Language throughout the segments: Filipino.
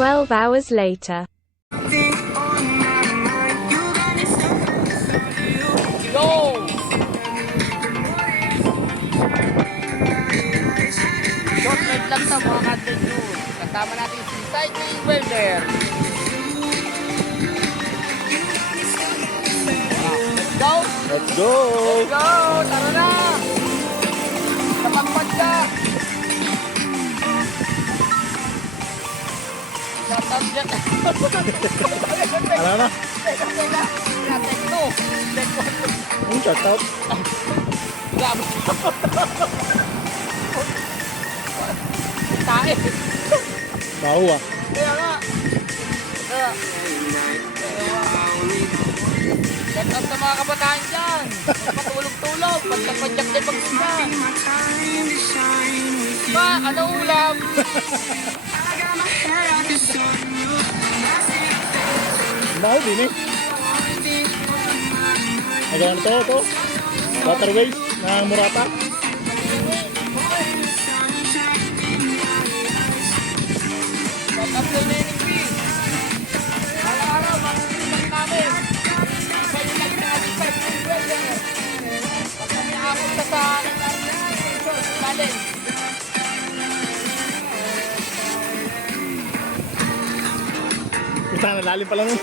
12 hours later. Go! Short ride lang sa mga ka-adventure. Kasama natin si Cycling Welder. Let's go! Let's go! Let's go! Tara na! Kapagpad ka! Shoutout dyan! Ano na? Teka! Take two! Take one! Yung shoutout? Grabe! Tae! Baho ah. Kaya nga! Kaya! Shout out sa mga kabataan dyan! Patulog-tulog! Pagkapadyak na pagkita! Pa! Ano ulam? Baho din eh. Agalan to. Waterways ng Murata. Shout out sa Lenny B! Araw-araw, makikita namin! Kayo lang na ating Cycling Welder! Pag kami akong sa lalim! Isa na lalim pa lang yun.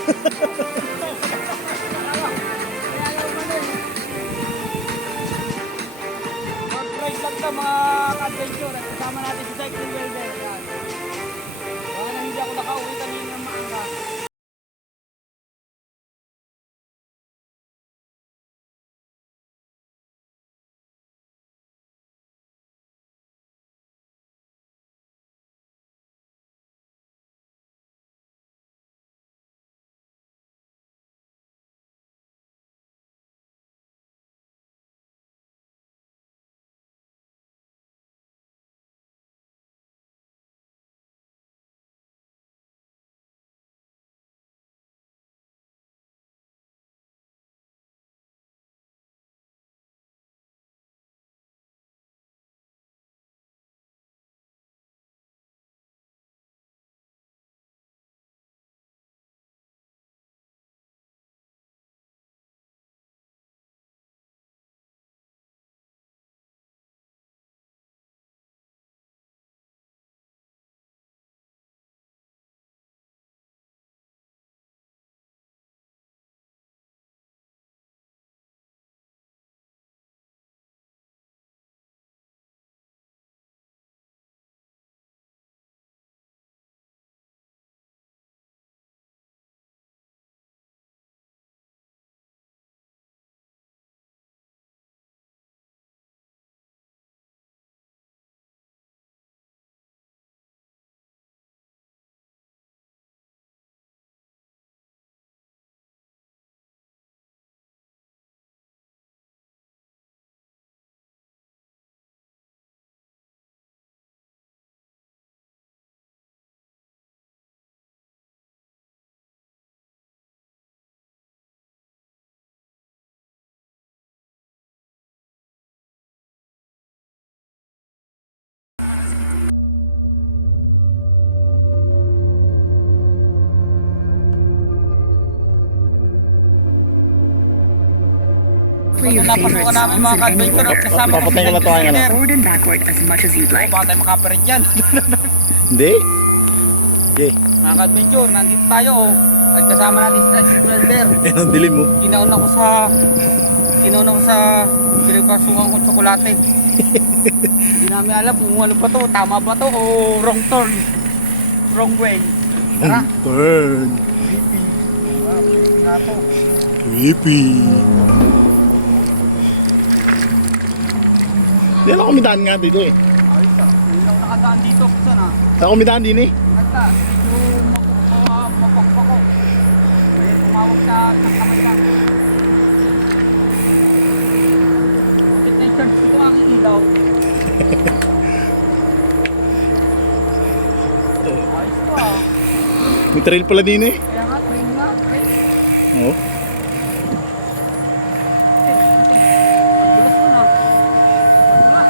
Mag-ride lang ka mga ka-adventure at kasama natin si Cycling Welder. Yan. Baka na hindi ako nakauwi kanina ng maaga. Play your Napasukan favorite namin songs mga at any ka-adventure at level. kasama ko si Papatayin ko lang to Cycling ngayon, Welder. Forward and backward as much as you'd like. Baka tayo makaparit dyan. Hindi. Okay. Mga ka-adventure, nandito tayo oh. At kasama natin si Cycling Welder. Yan ang dilim mo. Ginauna ko sa pinagkasukan kong tsokolate. Hindi namin alam kung ano ba to, tama ba to o wrong turn. Wrong way. Tara. Turn. Creepy. Creepy nga to. Creepy. Hindi lang kumidaan nga dito eh. Ayos ah. Hindi lang nakadaan dito. Saan ah? Saan kumidaan din eh? Nagta. Medyo mapakpako. May tumawag sa kamay lang. Bakit na i-charge ko ito aking ilaw? Ayos to ah. May trail pala din eh. Kaya nga, train nga. Train. Oo. Bulas mo na. Bulas.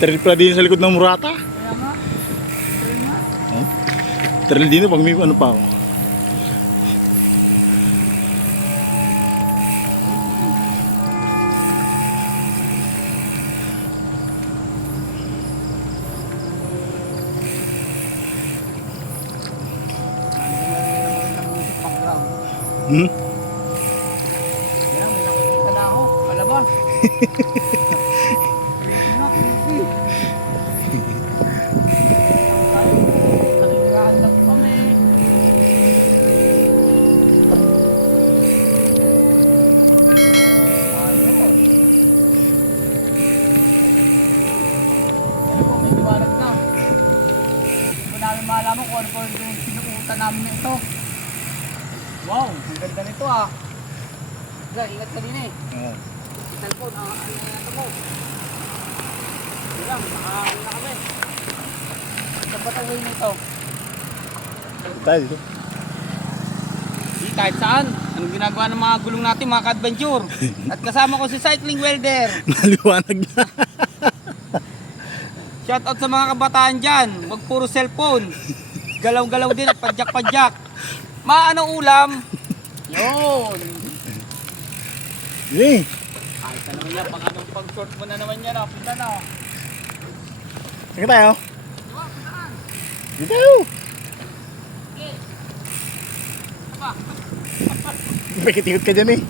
trail pala din sa likod ng Murata. Kaya nga. Kaya nga. Oh. Trail din pag may ano pa ako. Background. Hmm? Kaya may nakikita na ako. Palabas. Creepy na, creepy. Nakikirahan lang kami. Ayun. Ano po, may liwanag na. Hindi ko namin malaman kung ano po yung sinukutan namin na ito. Wow, ang ganda nito ah. Diyan, ingat ka din eh. Oo. Cellphone, ano ito mo? Hindi lang, nakaano na kami. Saan ba tawin nito? Tayo dito. Di, kahit saan. Anong ginagawa ng mga gulong natin, mga ka-adventure? At kasama ko si Cycling Welder. Naliwanag na. Shoutout sa mga kabataan dyan. Huwag puro cellphone. Galaw-galaw din at padyak-padyak. Maano ulam? Yun. Yun eh. Kahit na naman yan, pag-short mo na naman yan. Punta na. Sige tayo. Diba, puntaan? Dito. Okay. Apa? Pakikot ka dyan eh.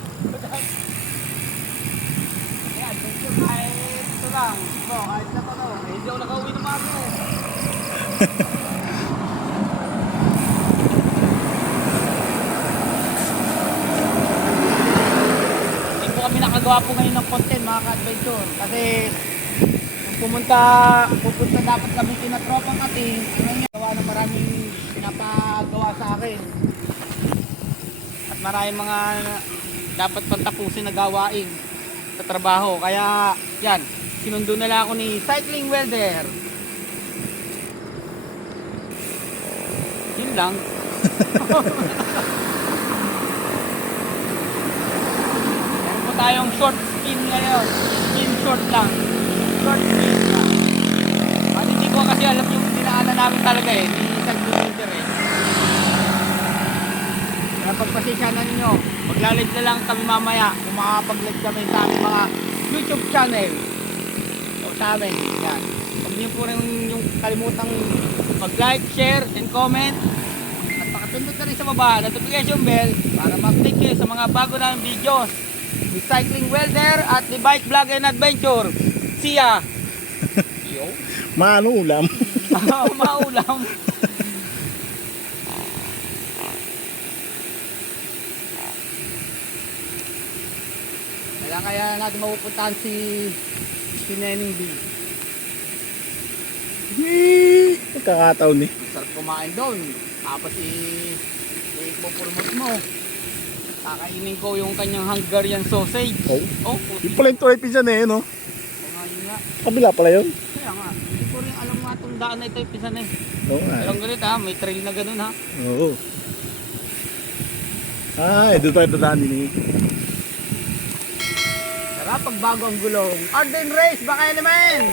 Ayan, adventure kahit ito lang. Ito, kahit na pa to. Hindi ako nakauwi ng mago. Hindi po kami nakagawa po ngayon ng content mga ka-adventure. Kasi kung pupunta dapat kami tinatropang ating gawa na maraming pinapagawa sa akin. At maraming mga dapat pantapusin na gawain sa trabaho. Kaya yan, sinundo na lang ako ni Cycling Welder. Yun lang. Meron po tayong short spin ngayon. Spin short lang. Short spin lang. At hindi ko kasi alam yung dinaanan namin talaga eh. Ni Cycling Welder eh. Kaya pagpasensyahan ninyo, magla-live na lang kami mamaya kung makakapag-live kami sa aming mga YouTube channel. O sa amin, yan. Huwag niyo po rin yung kalimutang mag-like, share, and comment. At pakapindot na rin sa baba, notification bell para mag-click kayo sa mga bago namin videos. The Cycling Welder at the Bike Vlog and Adventure. See ya! Yo! Maano ulam? Maulam. Kaya natin mapupuntahan si Neneng B. Pagkakataon eh. Sarap kumain doon. Tapos ipopurmot mo. Kakainin ko yung kanyang Hungarian sausage. Oh. Oh, Yung pala yung toy pizza na eh, no? Ngayon nga. Kabila pala yun. Kaya nga. Hindi ko rin alam nga itong daan na ito yung pisan eh. Oo nga. Alam ganito ha. May trail na ganun ha. Oo. Ay, doon tayo dadaan din eh. Tara, pagbago ang gulong. Arden Race, baka naman!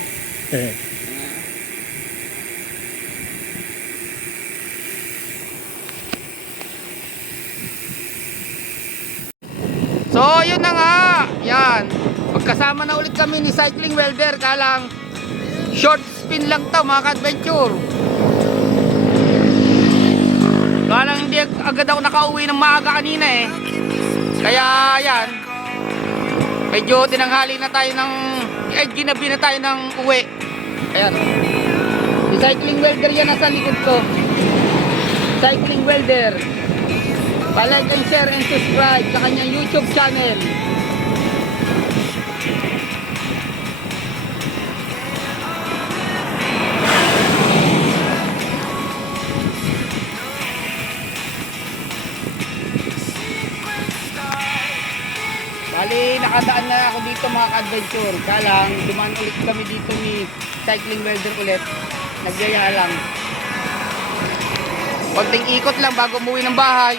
So, yun na nga. Yan. Magkasama na ulit kami ni Cycling Welder. Kalang short spin lang to mga ka-adventure. Kalang hindi agad ako nakauwi ng maaga kanina eh. Kaya yan. Medyo tinanghali na tayo ng ginabi na tayo ng uwi. Ayan. Si Cycling Welder yan nasa likod ko. Cycling Welder. Pa-like and share and subscribe sa kanyang YouTube channel. Bali, nakadaan na ako dito mga ka-adventure. Kalang, dumaan ulit kami dito ni Cycling Welder ulit. Nagyaya lang. Konting ikot lang bago umuwi ng bahay.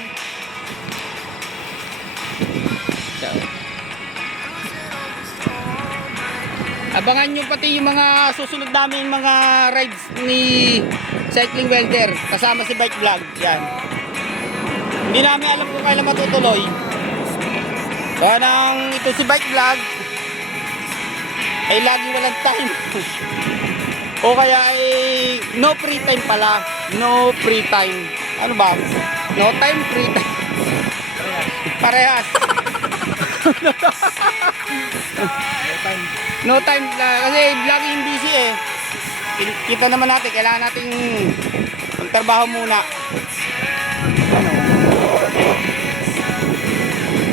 Abangan nyo pati yung mga susunod namin mga rides ni Cycling Welder kasama si Bike Vlog. Yan. Hindi namin alam kung kailan matutuloy. Kaya nang ito si Bike Vlog ay laging walang time. O kaya ay no free time pala. No free time. Ano ba? No time, free time. Parehas. No time kasi laging busy eh. Kita naman natin, kailangan nating magtrabaho muna. Ano?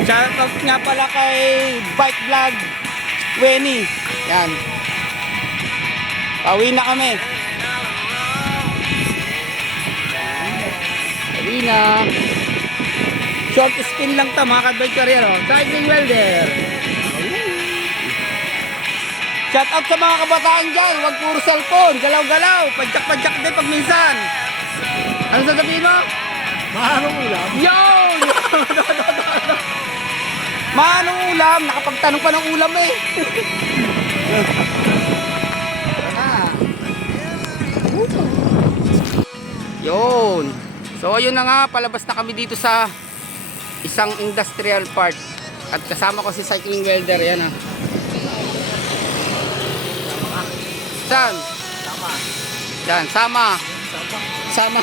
Shoutout nga pala kay Bike Vlog Wenny. Yan. Pauwi na kami. Pauwi na. Short spin lang ta mga ka-bike career. Cycling Welder. Shout out sa mga kabataan dyan. Huwag puro cellphone. Galaw-galaw. Padyak-padyak din pag minsan. Ano sasabihin mo? Maanong ulam? Yo! Maanong ulam? Nakapagtanong pa ng ulam eh. Yun. So ayun na nga. Palabas na kami dito sa isang industrial park. At kasama ko si Cycling Welder. Yan ah. Saan? Sama. Yan, sama. Sama.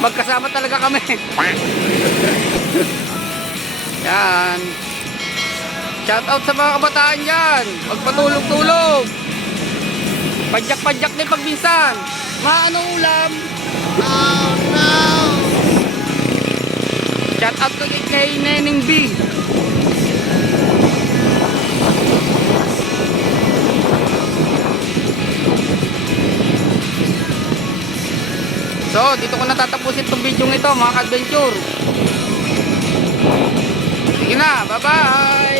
Magkasama talaga kami. Yan. Shout out sa mga kabataan dyan. Magpatulog-tulog. Padyak-padyak din pag minsan. Maano ulam? Oh no! Shout out ko kay Neneng B. So, dito ko natatapusin itong video ito mga ka-adventure. Sige na, bye-bye!